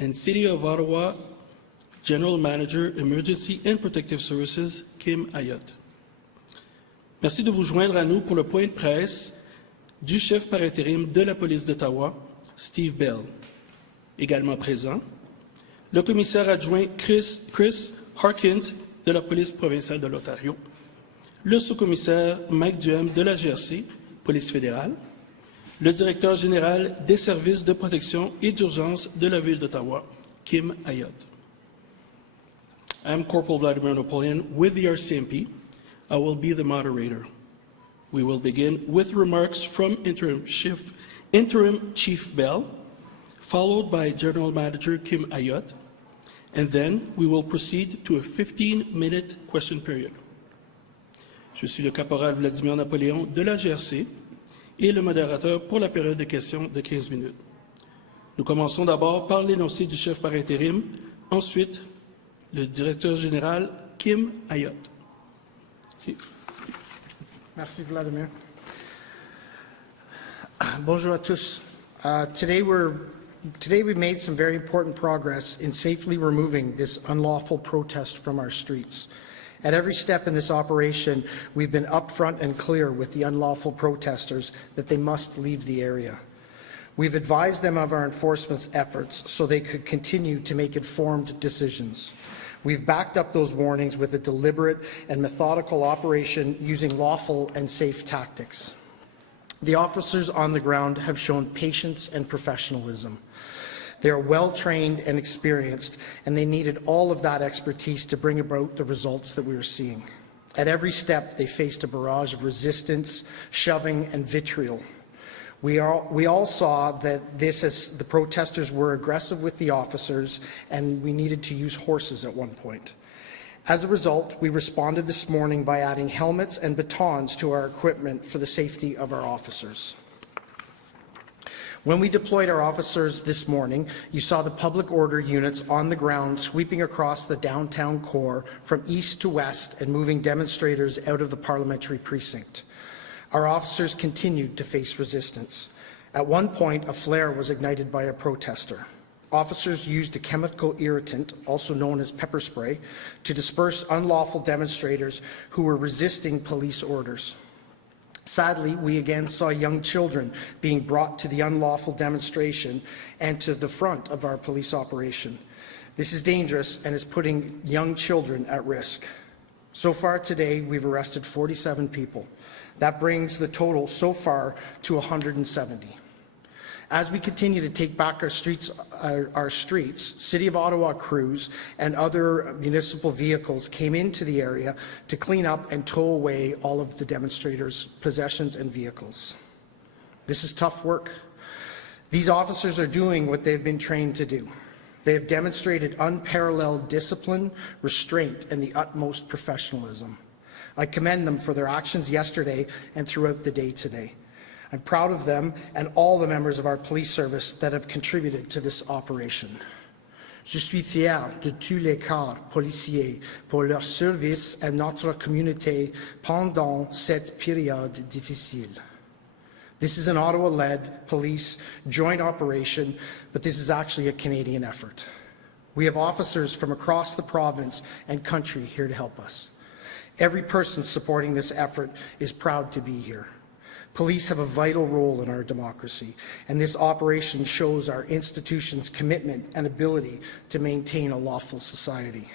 and City of Ottawa General Manager, Emergency and Protective Services, Kim Ayotte. Merci de vous joindre à nous pour le point de presse du chef par intérim de la police d'Ottawa, Steve Bell. Également présent, le commissaire adjoint Chris Harkins de la police provinciale de l'Ontario, le sous-commissaire Mike Duhem de la GRC, police fédérale, le directeur général des services de protection et d'urgence de la ville d'Ottawa, Kim Ayotte. I'm Corporal Vladimir Napoleon with the RCMP. I will be the moderator. We will begin with remarks from Interim Chief Bell, followed by General Manager Kim Ayotte, and then we will proceed to a 15-minute question period. Je suis le caporal Vladimir Napoléon de la GRC et le modérateur pour la période de questions de 15 minutes. Nous commençons d'abord par l'énoncé du chef par intérim, ensuite le directeur général Kim Ayotte. Merci Vladimir. Bonjour à tous. Today we've made some very important progress in safely removing this unlawful protest from our streets. At every step in this operation, we've been upfront and clear with the unlawful protesters that they must leave the area. We've advised them of our enforcement efforts so they could continue to make informed decisions. We've backed up those warnings with a deliberate and methodical operation using lawful and safe tactics. The officers on the ground have shown patience and professionalism. They are well-trained and experienced, and they needed all of that expertise to bring about the results that we are seeing. At every step, they faced a barrage of resistance, shoving, and vitriol. We all saw that the protesters were aggressive with the officers, and we needed to use horses at one point. As a result, we responded this morning by adding helmets and batons to our equipment for the safety of our officers. When we deployed our officers this morning, you saw the public order units on the ground sweeping across the downtown core from east to west and moving demonstrators out of the parliamentary precinct. Our officers continued to face resistance. At one point, a flare was ignited by a protester. Officers used a chemical irritant, also known as pepper spray, to disperse unlawful demonstrators who were resisting police orders. Sadly, we again saw young children being brought to the unlawful demonstration and to the front of our police operation. This is dangerous and is putting young children at risk. So far today, we've arrested 47 people. That brings the total so far to 170. As we continue to take back our streets, City of Ottawa crews and other municipal vehicles came into the area to clean up and tow away all of the demonstrators' possessions and vehicles. This is tough work. These officers are doing what they've been trained to do. They have demonstrated unparalleled discipline, restraint, and the utmost professionalism. I commend them for their actions yesterday and throughout the day today. I'm proud of them and all the members of our police service that have contributed to this operation. Je suis fier de tous les corps policiers pour leur service à notre communauté pendant cette période difficile. This is an Ottawa-led police joint operation, but this is actually a Canadian effort. We have officers from across the province and country here to help us. Every person supporting this effort is proud to be here. Police have a vital role in our democracy, and this operation shows our institution's commitment and ability to maintain a lawful society.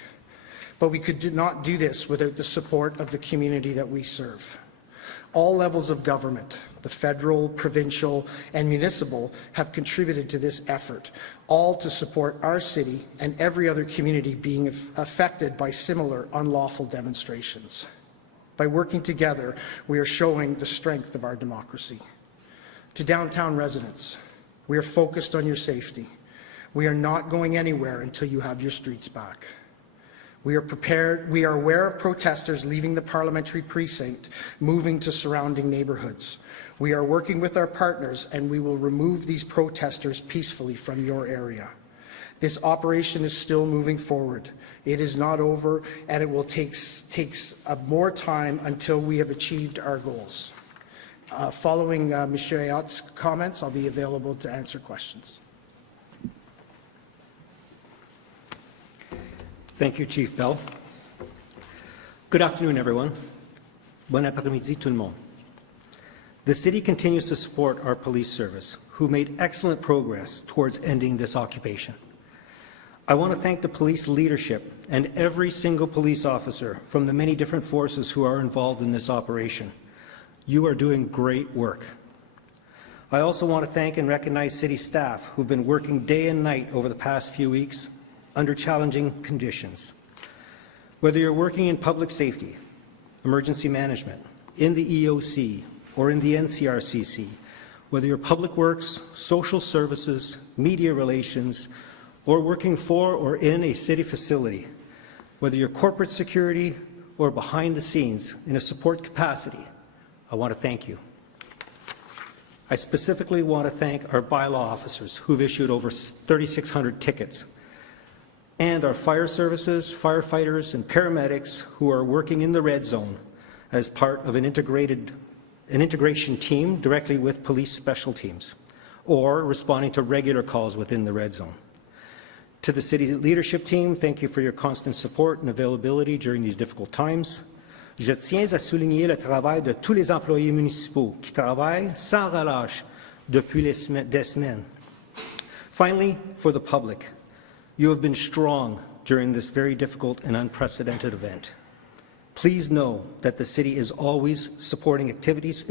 But we could not do this without the support of the community that we serve. All levels of government, the federal, provincial, and municipal, have contributed to this effort, all to support our city and every other community being affected by similar unlawful demonstrations. By working together, we are showing the strength of our democracy. To downtown residents, we are focused on your safety. We are not going anywhere until you have your streets back. We are aware of protesters leaving the parliamentary precinct, moving to surrounding neighbourhoods. We are working with our partners, and we will remove these protesters peacefully from your area. This operation is still moving forward. It is not over, and it will take more time until we have achieved our goals. Following Mr. Ayotte's comments, I'll be available to answer questions. Thank you, Chief Bell. Good afternoon, everyone. Bon après-midi, tout le monde. The city continues to support our police service, who made excellent progress towards ending this occupation. I want to thank the police leadership and every single police officer from the many different forces who are involved in this operation. You are doing great work. I also want to thank and recognize city staff who've been working day and night over the past few weeks under challenging conditions. Whether you're working in public safety, emergency management, in the EOC, or in the NCRCC, whether you're public works, social services, media relations, or working for or in a city facility, whether you're corporate security or behind the scenes in a support capacity, I want to thank you. I specifically want to thank our bylaw officers who've issued over 3,600 tickets, and our fire services, firefighters, and paramedics who are working in the red zone as part of an integration team directly with police special teams, or responding to regular calls within the red zone. To the city leadership team, thank you for your constant support and availability during these difficult times. Je tiens à souligner le travail de tous les employés municipaux qui travaillent sans relâche depuis des semaines. Finally, for the public, you have been strong during this very difficult and unprecedented event. Please know that the city is already supporting activities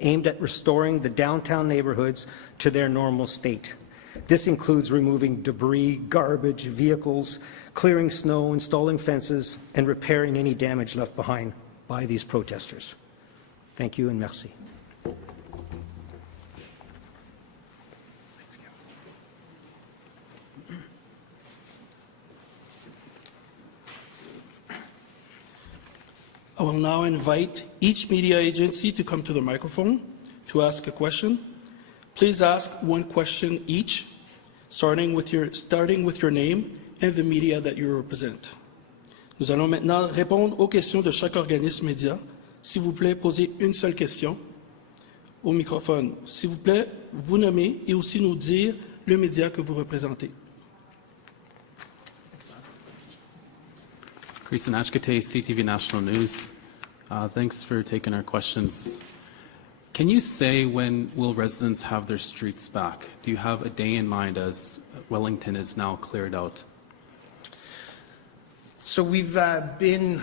aimed at restoring the downtown neighborhoods to their normal state. This includes removing debris, garbage, vehicles, clearing snow, installing fences, and repairing any damage left behind by these protesters. Thank you and merci. I will now invite each media agency to come to the microphone to ask a question. Please ask one question each, starting with your name and the media that you represent. Nous allons maintenant répondre aux questions de chaque organisme média. S'il vous plaît, posez une seule question au microphone. S'il vous plaît, vous nommer et aussi nous dire le média que vous représentez. Christian Ashkate, CTV National News. Thanks for taking our questions. Can you say when will residents have their streets back? Do you have a day in mind as Wellington is now cleared out? So we've been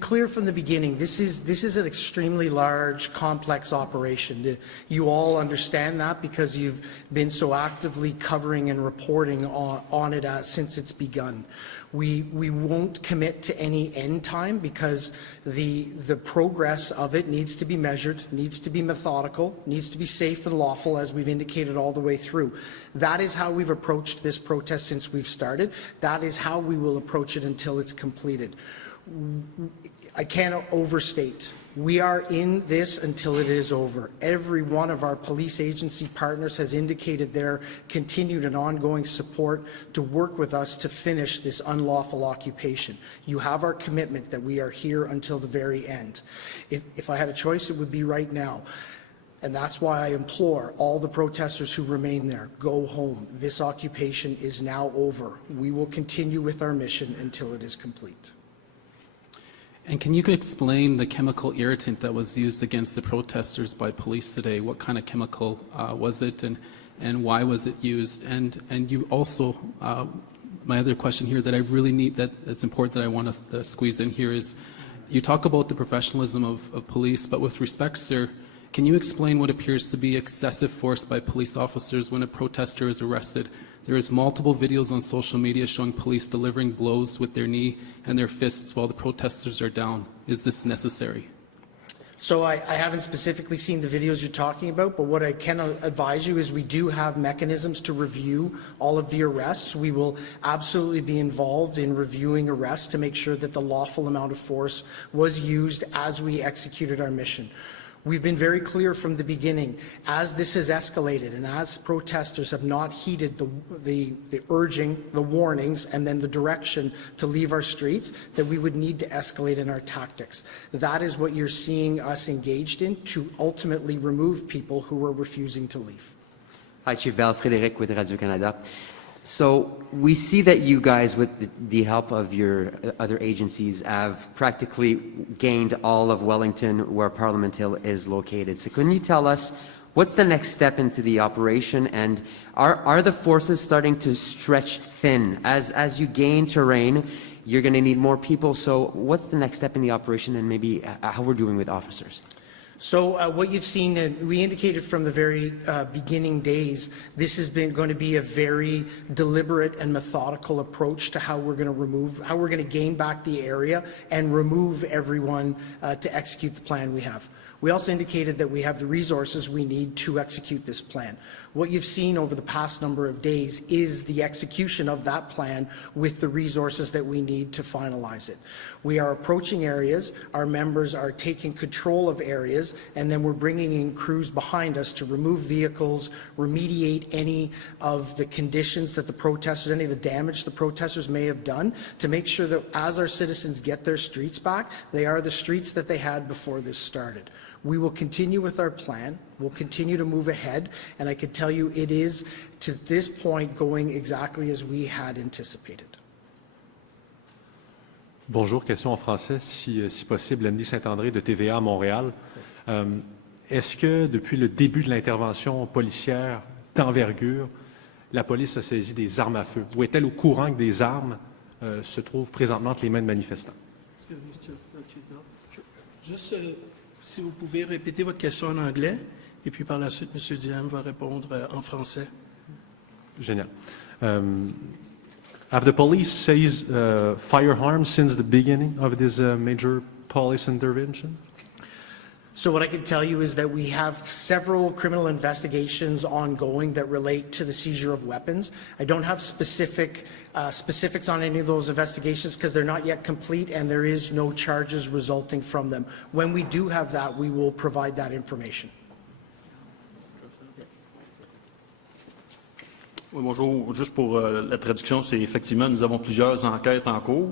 clear from the beginning. This is an extremely large, complex operation. You all understand that because you've been so actively covering and reporting on it since it's begun. We won't commit to any end time because the progress of it needs to be measured, needs to be methodical, needs to be safe and lawful, as we've indicated all the way through. That is how we've approached this protest since we've started. That is how we will approach it until it's completed. I can't overstate. We are in this until it is over. Every one of our police agency partners has indicated their continued and ongoing support to work with us to finish this unlawful occupation. You have our commitment that we are here until the very end. If I had a choice, it would be right now. And that's why I implore all the protesters who remain there, go home. This occupation is now over. We will continue with our mission until it is complete. And can you explain the chemical irritant that was used against the protesters by police today? What kind of chemical was it, and why was it used? And you also, my other question here that I really need, that's important that I want to squeeze in here is, you talk about the professionalism of police, but with respect, sir, can you explain what appears to be excessive force by police officers when a protester is arrested? There is multiple videos on social media showing police delivering blows with their knee and their fists while the protesters are down. Is this necessary? So I haven't specifically seen the videos you're talking about, but what I can advise you is we do have mechanisms to review all of the arrests. We will absolutely be involved in reviewing arrests to make sure that the lawful amount of force was used as we executed our mission. We've been very clear from the beginning, as this has escalated and as protesters have not heeded the urging, the warnings, and then the direction to leave our streets, that we would need to escalate in our tactics. That is what you're seeing us engaged in to ultimately remove people who are refusing to leave. Hi, Chief Bell, Frédéric with Radio-Canada. So we see that you guys, with the help of your other agencies, have practically gained all of Wellington where Parliament Hill is located. So can you tell us what's the next step into the operation, and are the forces starting to stretch thin? As you gain terrain, you're going to need more people. So what's the next step in the operation, and maybe how we're doing with officers? So what you've seen, and we indicated from the very beginning days, this has been going to be a very deliberate and methodical approach to how we're going to gain back the area and remove everyone to execute the plan we have. We also indicated that we have the resources we need to execute this plan. What you've seen over the past number of days is the execution of that plan with the resources that we need to finalize it. We are approaching areas, our members are taking control of areas, and then we're bringing in crews behind us to remove vehicles, remediate any of the conditions that the protesters, any of the damage the protesters may have done, to make sure that as our citizens get their streets back, they are the streets that they had before this started. We will continue with our plan. We'll continue to move ahead, and I can tell you it is, to this point, going exactly as we had anticipated. Bonjour, question en français, si possible. Andy Saint-André de TVA à Montréal. Est-ce que depuis le début de l'intervention policière d'envergure, la police a saisi des armes à feu? Ou est-elle au courant que des armes se trouvent présentement entre les mains de manifestants? Juste, si vous pouvez répéter votre question en anglais, et puis par la suite, M. Diem va répondre en français. Génial. Have the police seized firearms since the beginning of this major police intervention? So what I can tell you is that we have several criminal investigations ongoing that relate to the seizure of weapons. I don't have specifics on any of those investigations because they're not yet complete and there is no charges resulting from them. When we do have that, we will provide that information. Oui, bonjour. Juste pour la traduction, c'est effectivement, nous avons plusieurs enquêtes en cours.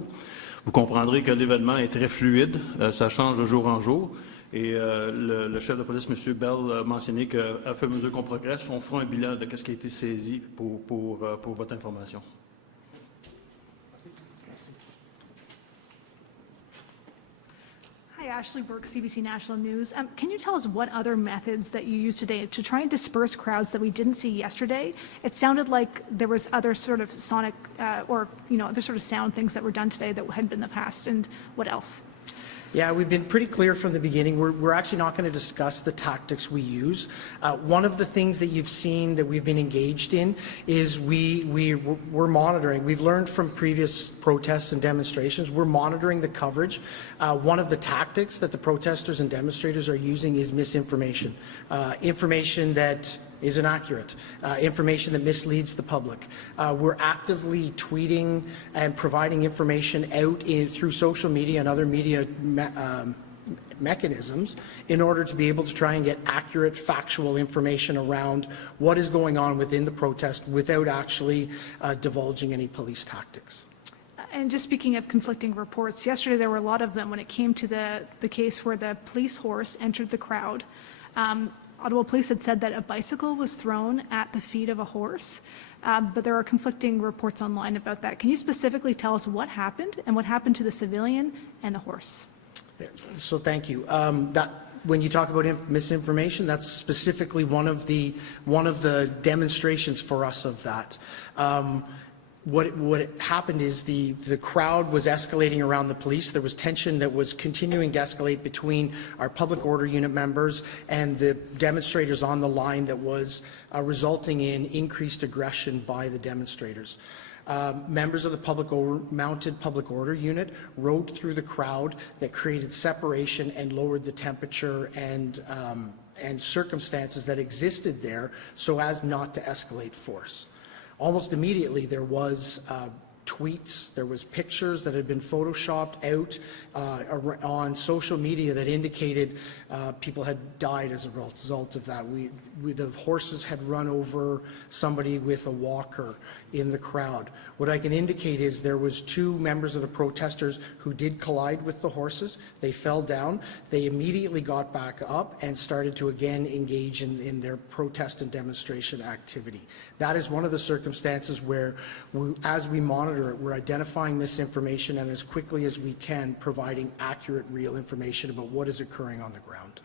Vous comprendrez que l'événement est très fluide, ça change de jour en jour. Et le chef de police, M. Bell, a mentionné qu'à fur et à mesure qu'on progresse, on fera un bilan de ce qui a été saisi pour votre information. Hi, Ashley Burke, CBC National News. Can you tell us what other methods that you used today to try and disperse crowds that we didn't see yesterday? It sounded like there was other sort of sonic or other sort of sound things that were done today that hadn't been in the past. And what else? Yeah, we've been pretty clear from the beginning. We're actually not going to discuss the tactics we use. One of the things that you've seen that we've been engaged in is we're monitoring. We've learned from previous protests and demonstrations. We're monitoring the coverage. One of the tactics that the protesters and demonstrators are using is misinformation, information that is inaccurate, information that misleads the public. We're actively tweeting and providing information out through social media and other media mechanisms in order to be able to try and get accurate, factual information around what is going on within the protest without actually divulging any police tactics. And just speaking of conflicting reports, yesterday there were a lot of them when it came to the case where the police horse entered the crowd. Ottawa Police had said that a bicycle was thrown at the feet of a horse, but there are conflicting reports online about that. Can you specifically tell us what happened and what happened to the civilian and the horse? So thank you. When you talk about misinformation, that's specifically one of the demonstrations for us of that. What happened is the crowd was escalating around the police. There was tension that was continuing to escalate between our public order unit members and the demonstrators on the line that was resulting in increased aggression by the demonstrators. Members of the mounted public order unit rode through the crowd that created separation and lowered the temperature and circumstances that existed there so as not to escalate force. Almost immediately, there was tweets, there was pictures that had been photoshopped out on social media that indicated people had died as a result of that. The horses had run over somebody with a walker in the crowd. What I can indicate is there was 2 members of the protesters who did collide with the horses. They fell down. They immediately got back up and started to again engage in their protest and demonstration activity. That is one of the circumstances where, as we monitor it, we're identifying misinformation and as quickly as we can providing accurate, real information about what is occurring on the ground.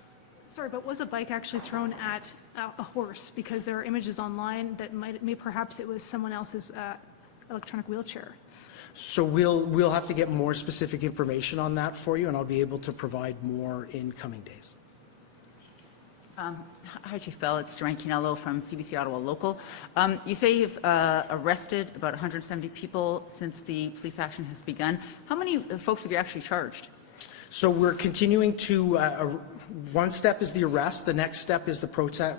Sorry, but was a bike actually thrown at a horse? Because there are images online that perhaps it was someone else's electronic wheelchair. So we'll have to get more specific information on that for you, and I'll be able to provide more in coming days. Hi, Chief Bell. It's Joanne Quinello from CBC Ottawa Local. You say you've arrested about 170 people since the police action has begun. How many folks have you actually charged? So we're continuing to, one step is the arrest, the next step is the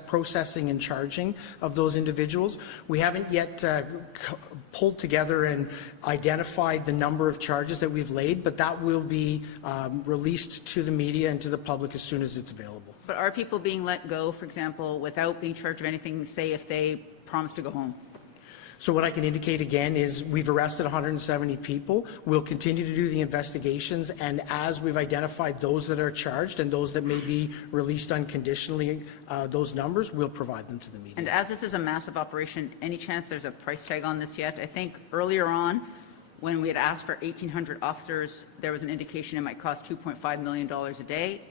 processing and charging of those individuals. We haven't yet pulled together and identified the number of charges that we've laid, but that will be released to the media and to the public as soon as it's available. But are people being let go, for example, without being charged of anything, say if they promise to go home? So what I can indicate again is we've arrested 170 people. We'll continue to do the investigations, and as we've identified those that are charged and those that may be released unconditionally, those numbers, we'll provide them to the media. And as this is a massive operation, any chance there's a price tag on this yet? I think earlier on, when we had asked for 1,800 officers, there was an indication it might cost $2.5 million a day.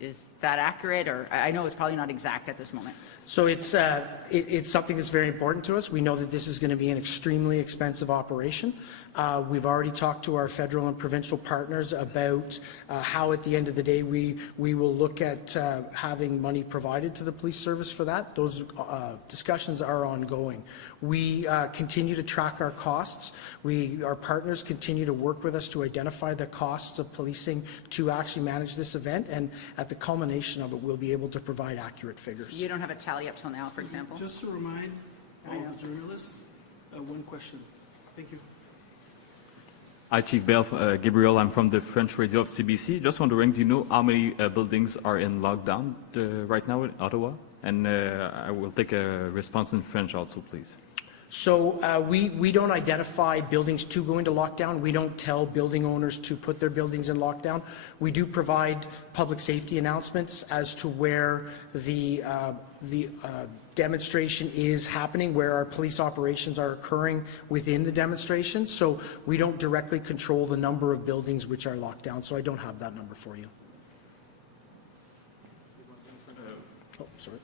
Is that accurate? Or I know it's probably not exact at this moment. So it's something that's very important to us. We know that this is going to be an extremely expensive operation. We've already talked to our federal and provincial partners about how at the end of the day we will look at having money provided to the police service for that. Those discussions are ongoing. We continue to track our costs. Our partners continue to work with us to identify the costs of policing to actually manage this event, and at the culmination of it, we'll be able to provide accurate figures. You don't have a tally up till now, for example? Just to remind all the journalists, one question. Thank you. Hi, Chief Bell. Gabriel, I'm from the French radio of CBC. Just wondering, do you know how many buildings are in lockdown right now in Ottawa? And I will take a response in French also, please. So we don't identify buildings to go into lockdown. We don't tell building owners to put their buildings in lockdown. We do provide public safety announcements as to where the demonstration is happening, where our police operations are occurring within the demonstration. So we don't directly control the number of buildings which are locked down. So I don't have that number for you. Oh, sorry.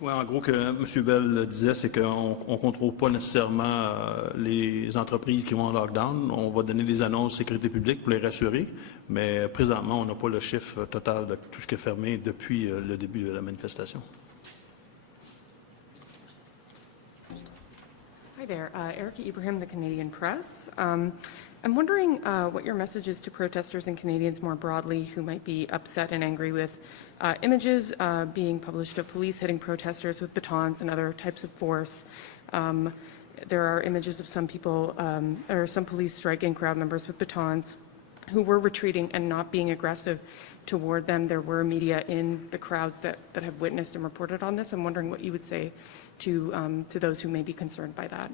Oui, en gros, que M. Bell disait, c'est qu'on ne contrôle pas nécessairement les entreprises qui vont en lockdown. On va donner des annonces de sécurité publique pour les rassurer, mais présentement, on n'a pas le chiffre total de tout ce qui est fermé depuis le début de la manifestation. Hi there, Erica Ibrahim, the Canadian Press. I'm wondering what your message is to protesters and Canadians more broadly who might be upset and angry with images being published of police hitting protesters with batons and other types of force. There are images of some people, or some police striking crowd members with batons who were retreating and not being aggressive toward them. There were media in the crowds that have witnessed and reported on this. I'm wondering what you would say to those who may be concerned by that.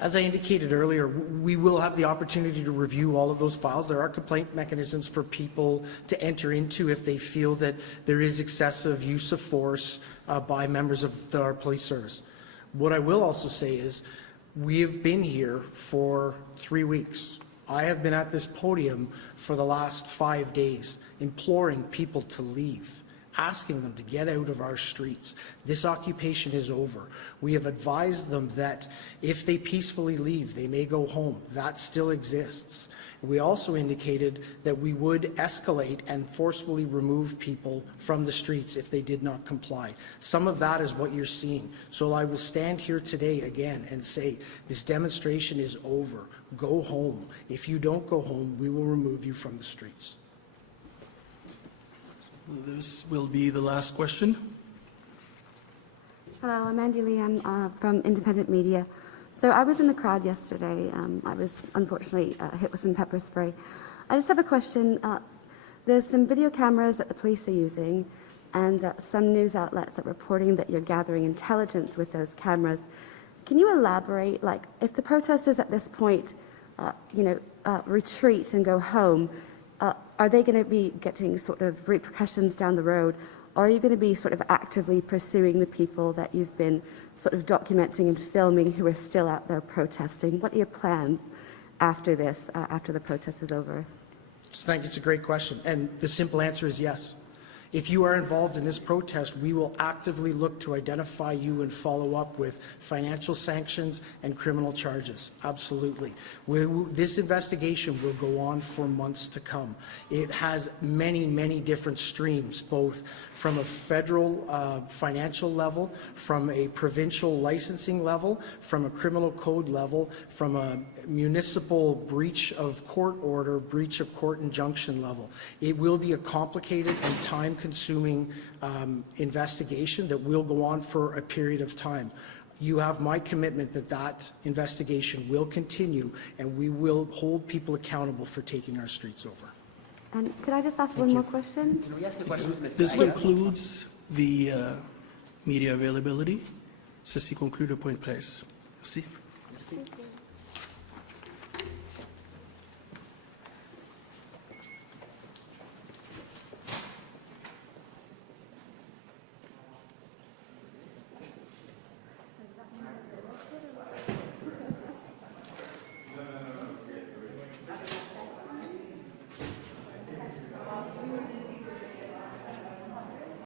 As I indicated earlier, we will have the opportunity to review all of those files. There are complaint mechanisms for people to enter into if they feel that there is excessive use of force by members of our police service. What I will also say is we have been here for 3 weeks. I have been at this podium for the last 5 days imploring people to leave, asking them to get out of our streets. This occupation is over. We have advised them that if they peacefully leave, they may go home. That still exists. We also indicated that we would escalate and forcefully remove people from the streets if they did not comply. Some of that is what you're seeing. So I will stand here today again and say, this demonstration is over. Go home. If you don't go home, we will remove you from the streets. This will be the last question. Hello, I'm Andy Lee. I'm from Independent Media. So I was in the crowd yesterday. I was unfortunately hit with some pepper spray. I just have a question. There's some video cameras that the police are using, and some news outlets are reporting that you're gathering intelligence with those cameras. Can you elaborate, like, if the protesters at this point, retreat and go home, are they going to be getting sort of repercussions down the road? Or are you going to be sort of actively pursuing the people that you've been sort of documenting and filming who are still out there protesting? What are your plans after this, after the protest is over? Thank you. It's a great question. And the simple answer is yes. If you are involved in this protest, we will actively look to identify you and follow up with financial sanctions and criminal charges. Absolutely. This investigation will go on for months to come. It has many, many different streams, both from a federal financial level, from a provincial licensing level, from a criminal code level, from a municipal breach of court order, breach of court injunction level. It will be a complicated and time-consuming investigation that will go on for a period of time. You have my commitment that that investigation will continue, and we will hold people accountable for taking our streets over. And could I just ask one more question? This concludes the media availability. Ceci conclut le point de presse. Merci.